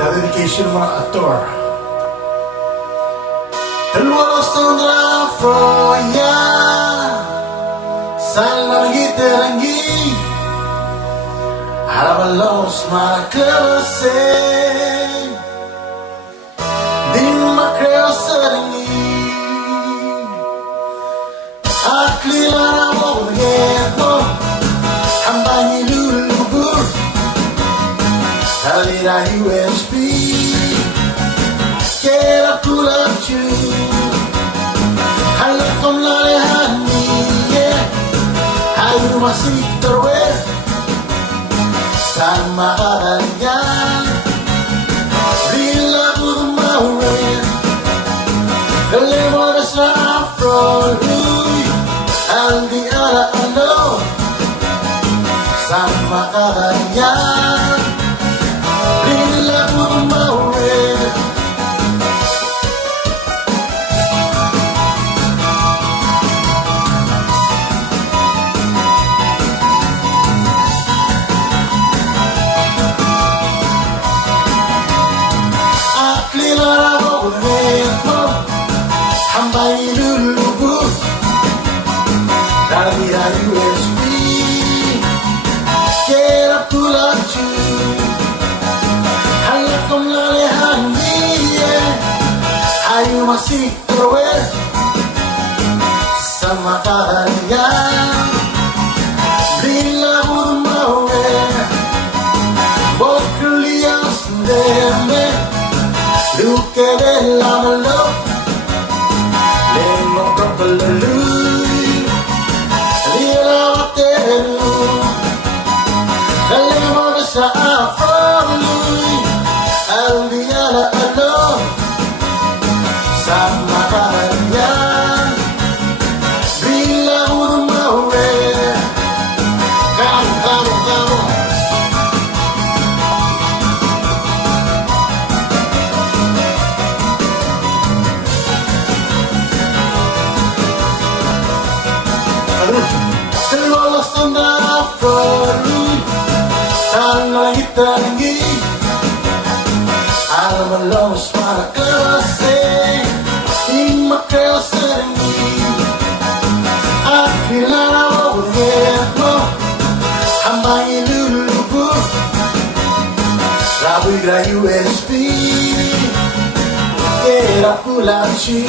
dedication mga aktor. Telwalosandra Froya Salangi-terangi Harabalos maklase Din makreo-serangi Aklilara mo bagito Hambangi lulubur Halira USB Kera pulacu Halakom lalehani Hayu masih terwer Sama kalian Bila bermauan Lewat safrolui Aldi ala alo Sama kalian Bila bermauan Hambai lulubur Dari USB Kera pulacu Halakom lalehan dia Hayu masih terwer Sama kalian Bila bermawe Boklian sendiri Luke dalam lop Lemok kepelului Lilawateru Lemok sa'afrolui Aldiala alo Sama kalian Bila urmawe Kamu Telwalosandra Froya Salangi-terangi Harabalos maklase Din makreo-serangi Aklilara mo bagito Hambangi lulubur Rabi-ra USB Kera pulacu